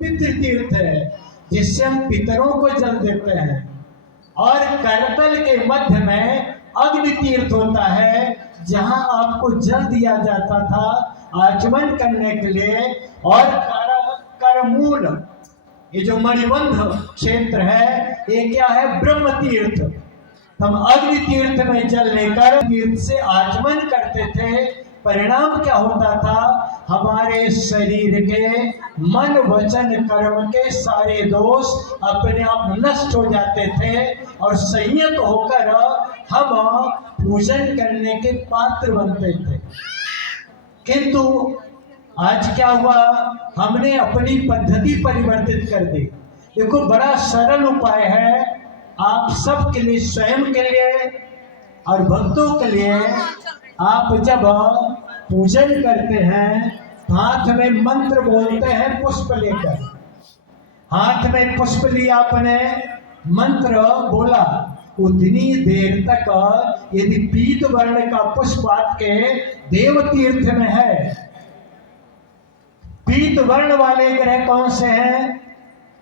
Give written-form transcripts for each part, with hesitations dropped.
पितृ तीर्थ है जिससे हम पितरों को जल देते हैं। और करतल के मध्य में अग्नि तीर्थ होता है जहां आपको जल दिया जाता था आचमन करने के लिए। और करमूल, ये जो मणिबंध क्षेत्र है, ये क्या है? ब्रह्म तीर्थ। हम अग्नि तीर्थ में जल लेकर तीर्थ से आचमन करते थे। परिणाम क्या होता था? हमारे शरीर के मन वचन कर्म के सारे दोष अपने आप नष्ट हो जाते थे और संयत होकर हम पूजन करने के पात्र बनते थे। किंतु आज क्या हुआ? हमने अपनी पद्धति परिवर्तित कर दी। देखो, बड़ा सरल उपाय है आप सबके लिए, स्वयं के लिए और भक्तों के लिए। आप जब पूजन करते हैं, हाथ में मंत्र बोलते हैं, पुष्प लेकर हाथ में पुष्प लिया, आपने मंत्र बोला, उतनी देर तक यदि पीत वर्ण का पुष्प आपके देव तीर्थ में है। पीत वर्ण वाले ग्रह कौन से हैं?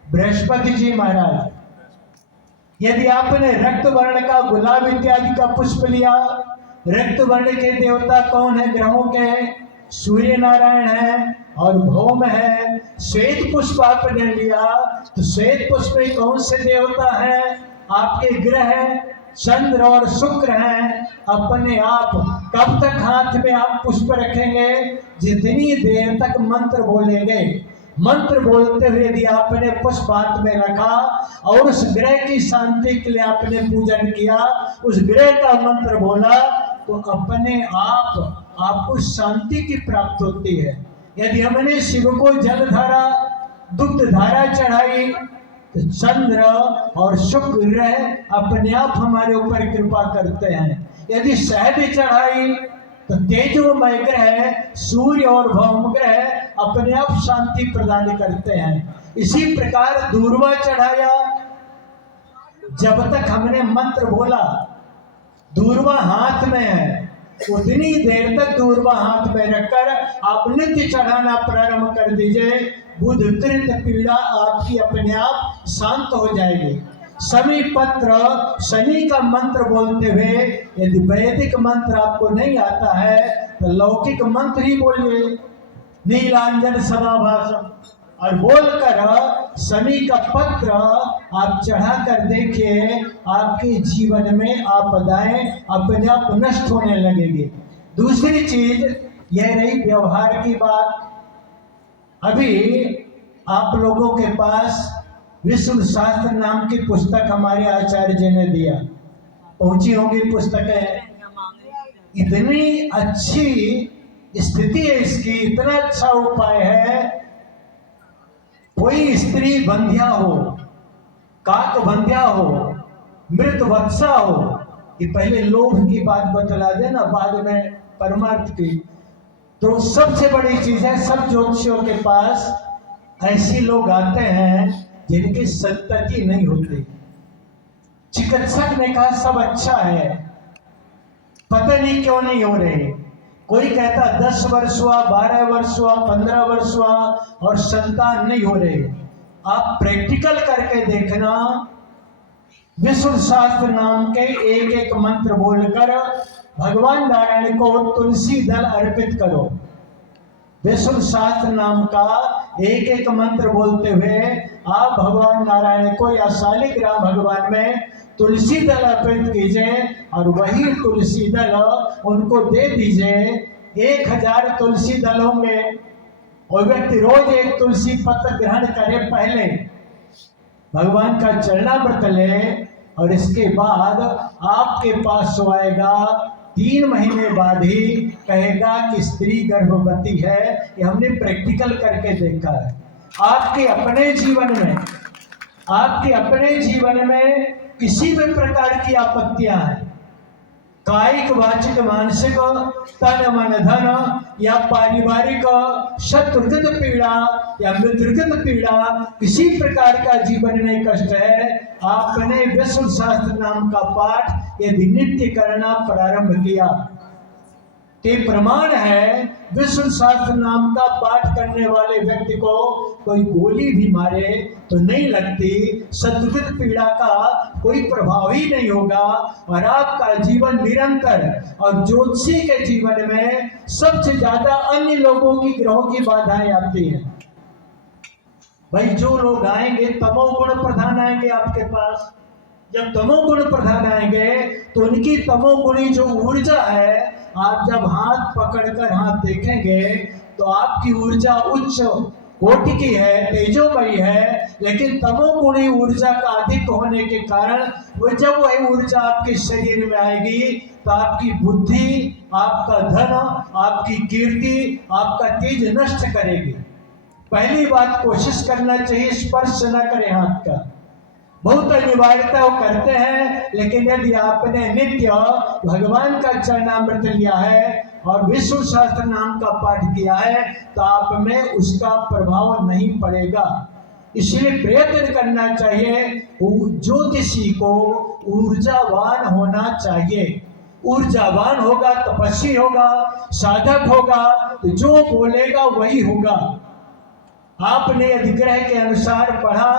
बृहस्पति जी महाराज। यदि आपने रक्त वर्ण का गुलाब इत्यादि का पुष्प लिया, रक्त वर्ण के देवता कौन है ग्रहों के? सूर्य नारायण है और भौम है। श्वेत पुष्प आपने लिया तो श्वेत पुष्प में कौन से देवता है? आपके ग्रह चंद्र और शुक्र हैं। अपने आप कब तक हाथ में आप पुष्प रखेंगे? जितनी देर तक मंत्र बोलेंगे। मंत्र बोलते हुए यदि आपने पुष्प हाथ में रखा और उस ग्रह की शांति के लिए आपने पूजन किया, उस ग्रह का मंत्र बोला, तो अपने आप आपको शांति की प्राप्ति होती है। यदि हमने शिव को जलधारा दुग्ध धारा चढ़ाई तो चंद्र और शुक्र ग्रह अपने आप हमारे ऊपर कृपा करते हैं। यदि शहद चढ़ाई तो तेजोमय ग्रह सूर्य और भौम ग्रह अपने आप शांति प्रदान करते हैं। इसी प्रकार दूर्वा चढ़ाया, जब तक हमने मंत्र बोला, दूर्वा हाथ में है, उतनी देर तक दूर्वा हाथ में रखकर आप नित्य चढ़ाना प्रारंभ कर दीजिए। बुध कृत पीड़ा आपकी अपने आप शांत हो जाएगी। शमी पत्र, शनि का मंत्र बोलते हुए, यदि वैदिक मंत्र आपको नहीं आता है तो लौकिक मंत्र ही बोलिए, नीलांजन समाभाषम, और बोलकर शनि का पत्र आप चढ़ा कर देखिए, आपके जीवन में आपदाएं अपने आप नष्ट होने लगेगी। दूसरी चीज यह रही व्यवहार की बात। अभी आप लोगों के पास विष्णु शास्त्र नाम की पुस्तक हमारे आचार्य जी ने दिया, पहुंची होंगी पुस्तकें। इतनी अच्छी स्थिति है इसकी, इतना अच्छा उपाय है। कोई स्त्री बंध्या हो, काक बंध्या हो, मृत वत्सा हो, ये पहले लोभ की बात बतला देना, बाद में परमार्थ की। तो सबसे बड़ी चीज है, सब ज्योतिषियों के पास ऐसे लोग आते हैं जिनकी संतति नहीं होती। चिकित्सक ने कहा सब अच्छा है, पता नहीं क्यों नहीं हो रहे। कोई कहता 10 वर्ष हुआ, 12 वर्ष हुआ, 15 वर्ष हुआ और संतान नहीं हो रहे। आप प्रैक्टिकल करके देखना, विष्णु शास्त्र नाम के एक एक मंत्र बोलकर भगवान नारायण को तुलसी दल अर्पित करो। विष्णु शास्त्र नाम का एक एक मंत्र बोलते हुए आप भगवान नारायण को या शालिग्राम भगवान में तुलसी दल अर्पित कीजिए और वही तुलसी दल उनको दे दीजिए। 1000 तुलसी दल होंगे और व्यक्ति रोज एक तुलसी पत्र ग्रहण करे, पहले भगवान का चरणामृत ले और इसके बाद आपके पास आएगा। 3 महीने बाद ही कहेगा कि स्त्री गर्भवती है। ये हमने प्रैक्टिकल करके देखा है। आपके अपने जीवन में किसी भी प्रकार की आपत्तियां हैं, कायिक वाचिक मानसिक, तन मन धन या पारिवारिक शत्रुगत पीड़ा या मित्रगत पीड़ा, किसी प्रकार का जीवन में कष्ट है, आपने विष्णु शास्त्र नाम का पाठ यदि नित्य करना प्रारंभ किया ते प्रमाण है विष्णु शास्त्र नाम का पाठ करने वाले व्यक्ति को कोई गोली भी मारे तो नहीं लगती, सद्गत पीड़ा का कोई प्रभाव ही नहीं होगा और आपका जीवन निरंतर। और ज्योतिषी के जीवन में सबसे ज्यादा अन्य लोगों की ग्रहों की बाधाएं आती हैं। भाई जो लोग आएंगे तमोगुण प्रधान आएंगे आपके पास, जब तमोगुण प्रधान आएंगे तो उनकी तमोगुणी जो ऊर्जा है, आप जब हाथ पकड़कर हाथ देखेंगे तो आपकी ऊर्जा उच्च कोटि की है, तेजोमयी है, लेकिन तमोगुणी ऊर्जा का अधिक होने के कारण वो जब वही ऊर्जा आपके शरीर में आएगी तो आपकी बुद्धि, आपका धन, आपकी कीर्ति, आपका तेज नष्ट करेगी। पहली बात कोशिश करना चाहिए स्पर्श न करें हाथ का। बहुत अनिवार्यता वो करते हैं, लेकिन यदि आपने नित्य भगवान का चरणामृत लिया है और विष्णु शास्त्र नाम का पाठ किया है तो आप में उसका प्रभाव नहीं पड़ेगा। इसलिए प्रयत्न करना चाहिए। ज्योतिषी को ऊर्जावान होना चाहिए। ऊर्जावान होगा, तपस्वी होगा, साधक होगा, तो जो बोलेगा वही होगा। आपने अधिग्रह के अनुसार पढ़ा,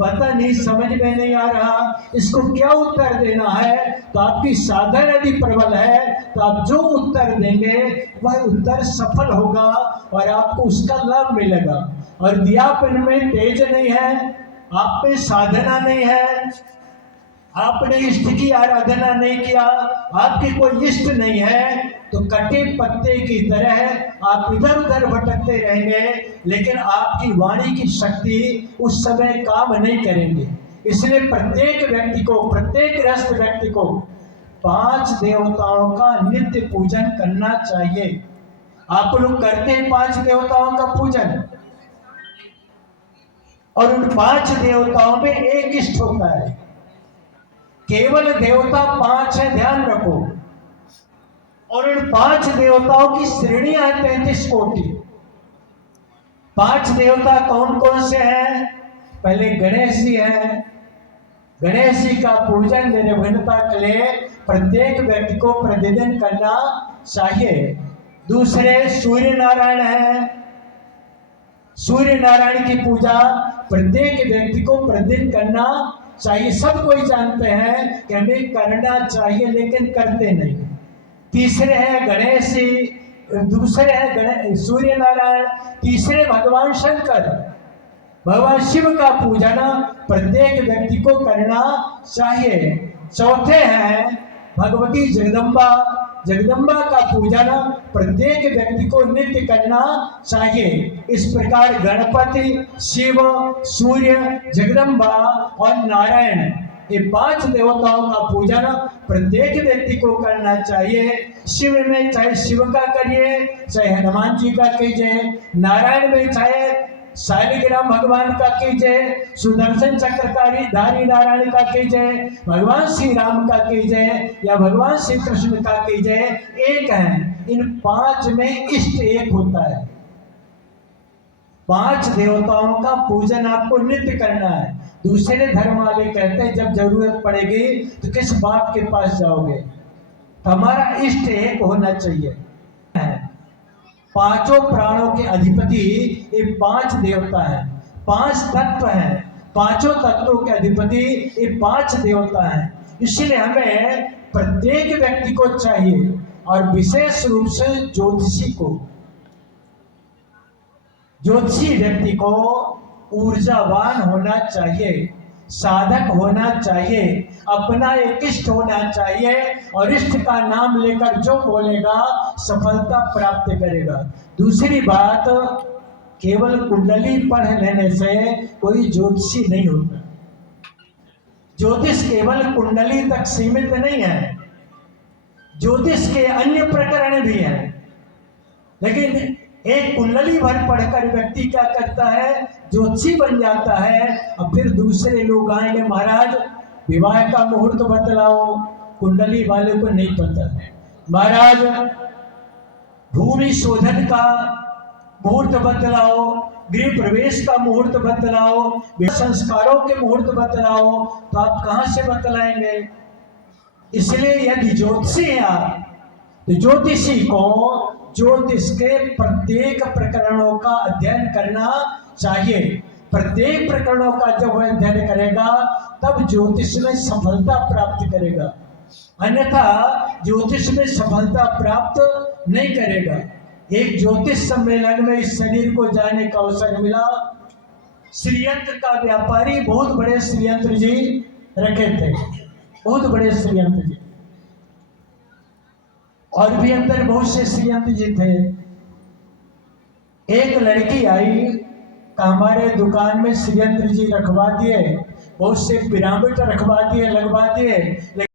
पता नहीं, समझ में नहीं आ रहा इसको क्या उत्तर देना है, तो आपकी साधन यदि प्रबल है तो आप जो उत्तर देंगे वह उत्तर सफल होगा और आपको उसका लाभ मिलेगा। और दियापन में तेज नहीं है, आप में साधना नहीं है, आपने इष्ट की आराधना नहीं किया, आपके कोई इष्ट नहीं है, तो कटे पत्ते की तरह आप इधर उधर भटकते रहेंगे, लेकिन आपकी वाणी की शक्ति उस समय काम नहीं करेंगे। इसलिए प्रत्येक व्यक्ति को, प्रत्येक गृहस्थ व्यक्ति को 5 देवताओं का नित्य पूजन करना चाहिए। आप लोग करते हैं 5 देवताओं का पूजन, और उन 5 देवताओं में एक इष्ट होता है। केवल देवता 5 है, ध्यान रखो। और उन 5 देवताओं की श्रेणियां है 33 कोटि। 5 देवता कौन कौन से हैं? पहले गणेश जी हैं। गणेश जी का पूजन निर्विघ्नता के लिए प्रत्येक व्यक्ति को प्रतिदिन करना चाहिए। दूसरे सूर्य नारायण हैं। सूर्य नारायण की पूजा प्रत्येक व्यक्ति को प्रतिदिन करना चाहिए। सब कोई जानते हैं कि हमें करना चाहिए, लेकिन करते नहीं। तीसरे हैं गणेश जी, दूसरे हैं सूर्य नारायण, तीसरे भगवान शंकर, भगवान शिव का पूजन प्रत्येक व्यक्ति को करना चाहिए। चौथे हैं भगवती जगदम्बा, जगदम्बा का पूजन प्रत्येक व्यक्ति को नित्य करना चाहिए। इस प्रकार गणपति, शिव, सूर्य, जगदम्बा और नारायण, ये 5 देवताओं का पूजन प्रत्येक व्यक्ति को करना चाहिए। शिव में चाहे शिव का करिए, चाहे हनुमान जी का कीजिए, नारायण में चाहे शालिग्राम भगवान का कीजिए, सुदर्शन चक्रधारी नारायण का कीजिए, भगवान श्री राम का कीजिए या भगवान श्री कृष्ण का कीजिए, एक है। इन 5 में इष्ट एक होता है। 5 देवताओं का पूजन आपको नित्य करना है। दूसरे धर्म वाले कहते हैं जब जरूरत पड़ेगी तो किस बाप के पास जाओगे? हमारा इष्ट एक होना चाहिए। 5 प्राणों के अधिपति ये 5 देवता हैं, 5 तत्व हैं। 5 तत्वों के अधिपति ये 5 देवता हैं। इसलिए हमें प्रत्येक व्यक्ति को चाहिए, और विशेष रूप से ज्योतिषी को, ज्योतिषी व्यक्ति को ऊर्जावान होना चाहिए, साधक होना चाहिए, अपना एक इष्ट होना चाहिए, और इष्ट का नाम लेकर जो बोलेगा सफलता प्राप्त करेगा। दूसरी बात, केवल कुंडली पढ़ लेने से कोई ज्योतिषी नहीं होता। ज्योतिष केवल कुंडली तक सीमित नहीं है, ज्योतिष के अन्य प्रकरण भी हैं। लेकिन एक कुंडली भर पढ़कर व्यक्ति क्या करता है? ज्योतिषी बन जाता है। और फिर दूसरे लोग आएंगे, महाराज विवाह का मुहूर्त बतलाओ, कुंडली वाले को नहीं पता। महाराज भूमि शोधन का मुहूर्त बतलाओ, गृह प्रवेश का मुहूर्त बतलाओ, संस्कारों के मुहूर्त बतलाओ, तो आप कहां से बतलाएंगे? इसलिए यदि ज्योतिषी हैं आप, तो ज्योतिषी को ज्योतिष के प्रत्येक प्रकरणों का अध्ययन करना चाहिए। प्रत्येक प्रकरणों का जब वह अध्ययन करेगा तब ज्योतिष में सफलता प्राप्त करेगा, अन्यथा ज्योतिष में सफलता प्राप्त नहीं करेगा। एक ज्योतिष सम्मेलन में इस शरीर को जाने का अवसर मिला। श्रीयंत्र का व्यापारी, बहुत बड़े श्रीयंत्र जी रखे थे, बहुत बड़े श्रीयंत्र जी, और भी अंदर बहुत से श्रीयंत्र जी थे। एक लड़की आई, हमारे दुकान में श्रीयंत्र जी रखवा दिए, बहुत से पिरामिड रखवा दिए, लगवा दिए।